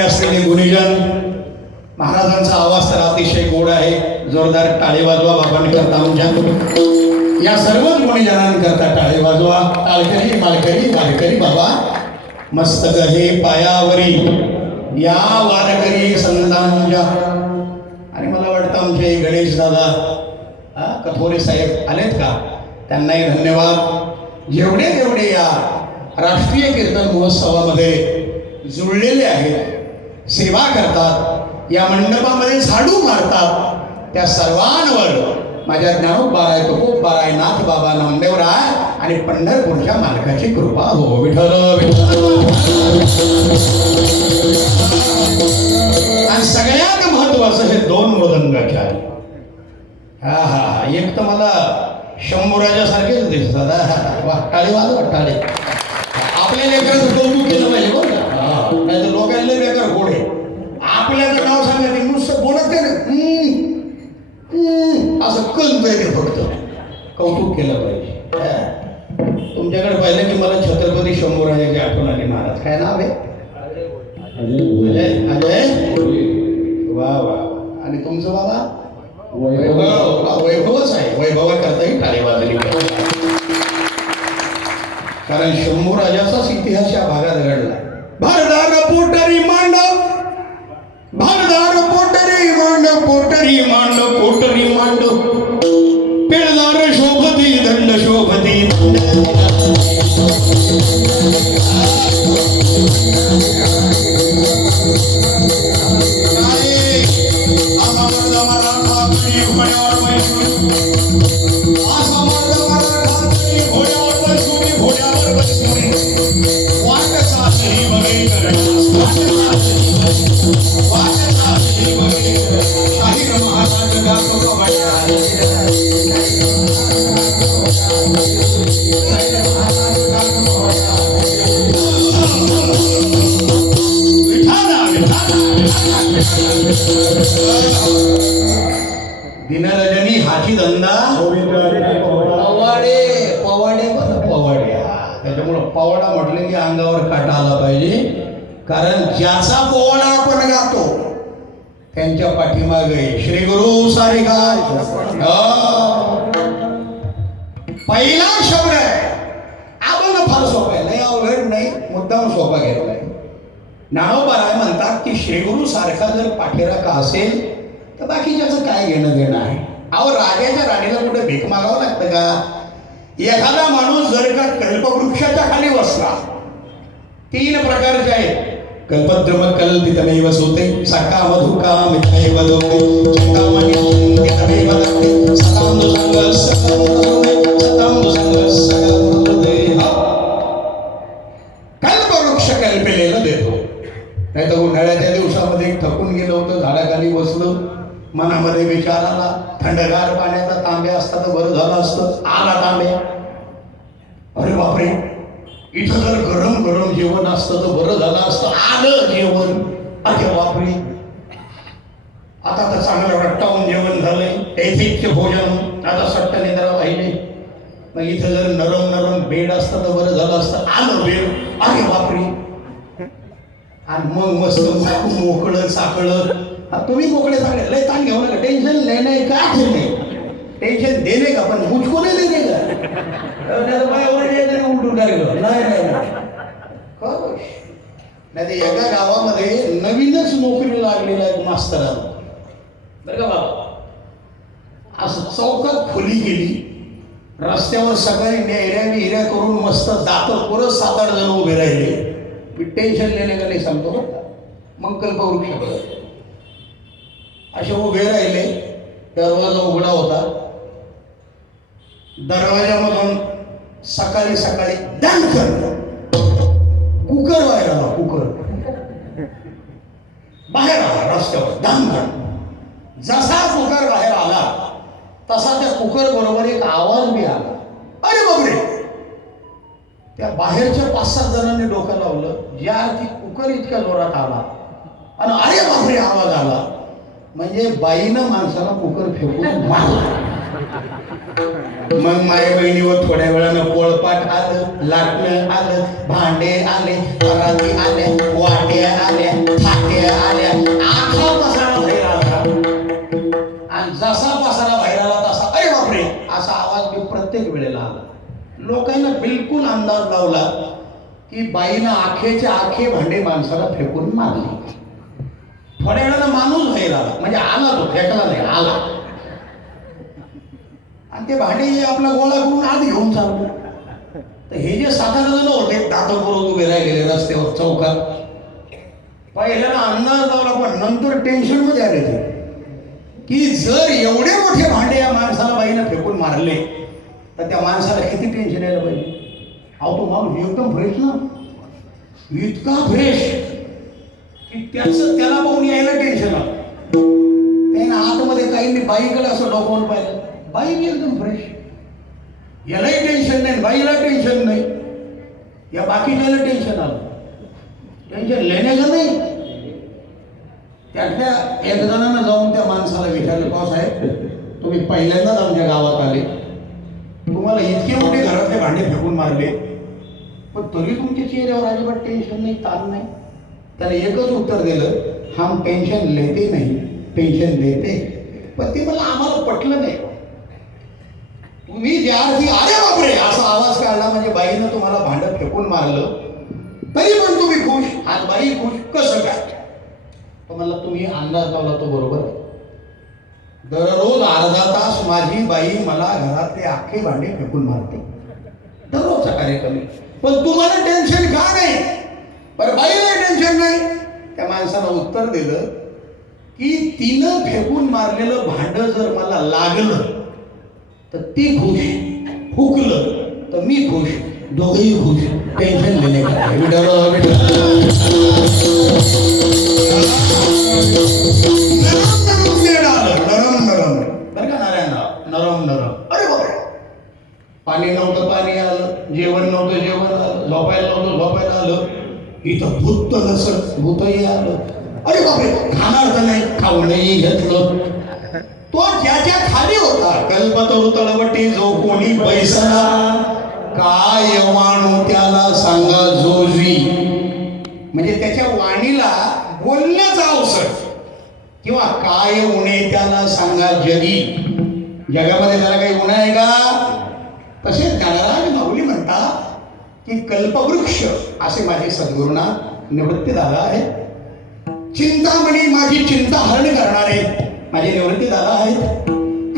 असलेले गुणीजन महाराजांचा आवाज तर अतिशय गोड आहे. जोरदार टाळे वाजवा बाबांनी करता आमच्या. या सर्वच गुणीजनांकरता टाळे वाजवा. टाळकरी मालकरी मालकरी बाबा. मस्तक हे पायावरी. या वारकरी संतांच्या. आणि मला वाटतं आमचे गणेश दादा हा? कथोरे साहेब आलेत का? त्यांनाही धन्यवाद. जेवढे जेवढे या राष्ट्रीय कीर्तन महोत्सवामध्ये जुळलेले आहेत. सेवा करतात. या मंडपामध्ये झाडू मारतात. त्या सर्वांवर माझ्या ज्ञानोबाराय तुकोबाराय नाथ बाबा नामदेवराय आणि पंढरपूरच्या मालकाची कृपा हो. विठल आणि सगळ्यात महत्वाचं हे दोन मृदंगाचे आहे हा हा हा. एक तर मला शंभूराजा सारखेच दिसतात. वा टाळी वाज वा टाळी आपल्या लेकराचं कौतुक केलं पाहिजे बरं का? नाही तर लोकांना लेकर घोडे आपल्याचं नाव सांगायचं नुसतं बोलत हम्म, असं कळतंय ते फक्त. कौतुक केलं पाहिजे. हा. तुमच्याकडे पाहिलं की मला छत्रपती शंभूराजाची आठवण आली महाराज. काय नाव आहे? अजय. अजय. वा वा. आणि तुमचं बाबा? वैभव हा, वैभवच आहे. वैभवा करताही टाळे वाजली कारण शंभू राजाचाच इतिहास या भागात घडला. भारदार पोटरी मांडव. भारदार पोटरी मांडव पोटरी मांडव पोटरी मांडव. पेडदार शोभती दंड शोभती दंड दिनरजनी हाची धंदा पवाडे पवाडे बरं पवाडे हा. त्याच्यामुळं पावडा म्हटलं की अंगावर काटा आला पाहिजे. कारण ज्याचा पोवाडा आपण गातो त्यांच्या पाठीमागे श्री गुरु सारिका पहिला शब्द आहे. आपण फार सोपा आहे. नाही अवघड नाही मुद्दाम सोपा घेतलाय नाळोबाराय म्हणतात की श्रीगुरु सारखा जर पाठीराखा असेल तर बाकीच्याचं काय घेणं देणं आहे? अहो राजाच्या राणीला कुठे भीक मागावं लागतं का? एखादा माणूस जर का कल्पवृक्षाच्या खाली बसला तीन प्रकारचे आहेत कल्पद्रम कल्पितमेव सोते सका मधुका मिथैव लोके चिंतामणी चिंतितमेव दत्ते सतां दुसंग सतां मनामध्ये विचार आला थंडगार पाण्याचा तांब्या असता तर बरं झालं असतं आला तांब्या. अरे बापरे इथं जर गरम गरम जेवण असतं तर बरं झालं असतं आलं जेवण. अरे बापरे. आता तर चांगलं रट्टावून जेवण झालंय ऐथिकचे भोजन आता सट्ट निद्रा पाहिजे मग इथं जर नरम नरम बेड असतं तर बरं झालं असतं आलं बेड. अरे बापरे. आणि मग मस्त मोकळं साकळं तुम्ही मोकळे सांगले लय ताण घेऊ नका. टेन्शन लेणे का नाही टेन्शन देणे का पण? मुझको नाही देणे का? तर ओरडे उलटून टाकलं नाही नाही नाही. नाही एका गावामध्ये नवीनच नोकरी लागलेला एक मास्तराला बरं का बाबा? असं चौकात खोली गेली. रस्त्यावर सकाळी नेहऱ्या विहिऱ्या करून मस्त दात परत सात आठ जण उभे राहिले. मी टेन्शन लेणे का नाही सांगतो बरं का. मग कल्पवृक्ष असे उभे राहिले. दरवाजा उघडा होता. दरवाजामधून सकाळी सकाळी दान कर कुकर व्हायला आला कुकर. बाहेर आला रस्त्यावर दान कर जसा कुकर बाहेर आला तसा त्या कुकर बरोबर एक आवाज बी आला. अरे बाबरे! त्या बाहेरच्या पाच सात जणांनी डोकं लावलं. ज्या ती कुकर इतक्या जोरात आला. आणि अरे बाबरे आवाज आला. म्हणजे बाईनं माणसाला कुकर फेकून मग माझ्या बहिणीवर थोड्या वेळानं पोळपाट आलं लाटणं आलं भांडे आले पराती आल्या वाट्या आल्या थाट्या आल्या. आखा पसारा बाहेर आला. आणि जसा पसारा बाहेर आला तसा अरे बापरे असा आवाज मी प्रत्येक वेळेला आला. लोकांना बिलकुल अंदाज लावला की बाईनं आखेच्या आखे भांडे माणसाला फेकून मारले. थोड्या वेळानं माणूस बाहेर आला. म्हणजे आला तो फेकला नाही आला. आणि ते भांडे आपला गोळा करून आत घेऊन चाललो. तर हे जे सात आठ जण होते दाखल करून उभे राहिलेले रस्त्यावर चौकात. पहिल्याला अंदाज लावला पण नंतर टेन्शनमध्ये आले ते. की जर एवढे मोठे भांडे या माणसाला बाईनं फेकून मारले तर त्या माणसाला किती टेन्शन यायला पाहिजे? अहो तो माणूस एकदम फ्रेश ना. इतका फ्रेश की त्याच त्याला पाहून यायला टेन्शन आलं. त्यानं आतमध्ये काहींनी बाईकडे असं डोकावून पाहिलं. बाई बी एकदम फ्रेश यालाही टेन्शन नाही बाईला टेन्शन नाही. या बाकीच्याला टेन्शन आलं. टेन्शन लेण्याचं नाही. त्यातल्या एक जणांना जाऊन त्या माणसाला विचारलं पाव साहेब तुम्ही पहिल्यांदाच आमच्या गावात आले. तुम्हाला इतके मोठे घरातले भांडे फेकून मारले. पण तरी तुमच्या चेहऱ्यावर अजिबात टेन्शन नाही ताण नाही. त्याला एकच उत्तर दिलं हम पेन्शन लेते नाही पेन्शन देते. पण ते मला आम्हाला पटलं नाही. तुम्ही ज्या अर्थी अरे बापरे! असा आवाज काढला म्हणजे बाईनं तुम्हाला भांडं फेकून मारलं. तरी पण तुम्ही खुश. आज बाई खुश. कसं काय? तर मला तुम्ही अंदाज लावला तो बरोबर आहे. दररोज अर्धा तास माझी बाई मला घरातले अख्खे भांडे फेकून मारते. दररोजचा कार्यक्रम पण तुम्हाला टेन्शन का नाही? बरं बाईला टेन्शन नाही. त्या माणसानं उत्तर दिलं की तिनं फेकून मारलेलं भांडं जर मला लागलं तर ती खुश. फुकलं तर मी खुश. दोघेही खुश. टेन्शन घेणे नरम नरम बरं का नारायणराव? नरम नरम. अरे बापरे. पाणी नव्हतं पाणी आलं. जेवण नव्हतं जेवण आलं. झोपायला नव्हतं झोपायला आलं. इथं भूत नसत भूतही आलं. अरे बापरे खाणार तर नाही खाऊनही घेतलं. तो ज्याच्या खाली होता कल्पतरू तळवटी जो कोणी बैसला काय वाणू त्याला सांगा जोजी. म्हणजे त्याच्या वाणीला बोलण्याचा अवसर. किंवा काय उणे त्याला सांगा जगी. जगामध्ये त्याला काही उणे आहे का? तसेच ज्ञानराज माऊली म्हणतात की कल्पवृक्ष असे माझे सद्गुरुना निवृत्ती दादा आहे. चिंतामणी माझी चिंता हरण करणारे माझे निवृत्ती दादा आहेत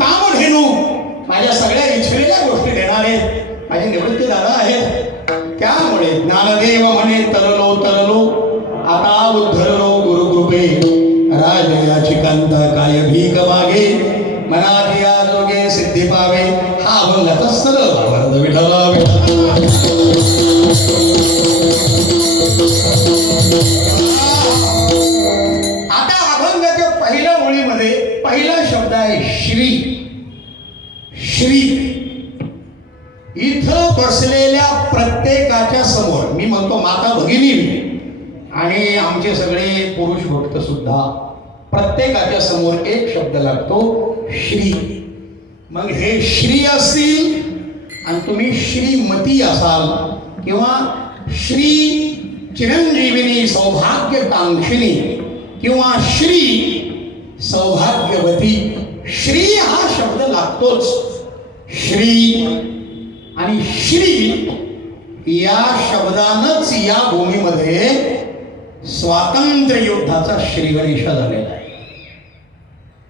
कामधेनू माझ्या सगळ्या इच्छिलेल्या गोष्टी देणारे माझे निवृत्ती दादा आहेत त्यामुळे ज्ञानदेव म्हणे तरलो तरलो आता उद्धरलो गुरुकृपे. राजयाची कांता काय भीक मागे मनात या जोगे सिद्धी पावे हा अभंगाचा सरळ विठला विठला आता अभंगाच्या पहिल्या ओळीमध्ये पहिला शब्द आहे श्री. श्री. इथं बसलेल्या प्रत्येकाच्या समोर. मी म्हणतो माता भगिनी. आणि आमचे सगळे पुरुष भक्त सुद्धा प्रत्येकाच्या समोर एक शब्द लागतो श्री. मग हे श्री असतील आणि तुम्ही श्रीमती असाल. किंवा श्री चिरंजीविनी सौभाग्यकांक्षिणी किंवा श्री सौभाग्यवती श्री हा शब्द लागतोच. श्री आणि श्री या शब्दानंच या भूमीमध्ये स्वातंत्र्य युद्धाचा श्रीगणेश झालेला आहे.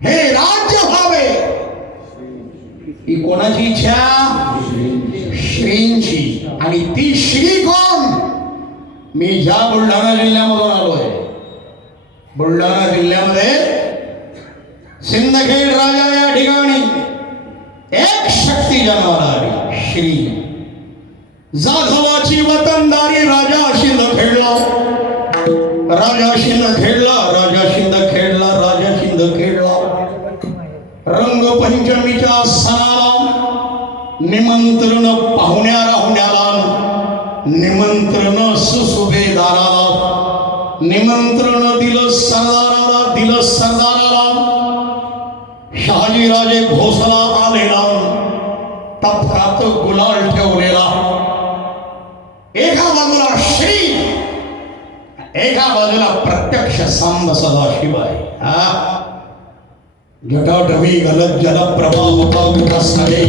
हे राज्य व्हावे. ही कोणाची इच्छा? श्रींची. आणि ती श्री कोण? मी ज्या बुलढाणा जिल्ह्यामधून आलोय. बुलढाणा जिल्ह्यामध्ये सिंदखेड राजा या ठिकाणी एक शक्ती जन्माला आली श्री. जाधवाची वतनदारी राजा शिंद खेळला राजा शिंद खेळला राजा शिंद खेळला राजा शिंद खेळला रंगपंचमीच्या सणाला निमंत्रण पाहुण्या राहुण्याला निमंत्रण सुसुभेदाराला निमंत्रण दिलं सरदाराला दिलं सरदाराला. शहाजीराजे भोसला आलेला तफरात गुलाल ठेवलेला. एका बाजूला श्री एका बाजूला प्रत्यक्ष सांब सदाशिवाय हा? जटाटवी गलत जल प्रवाह सगळे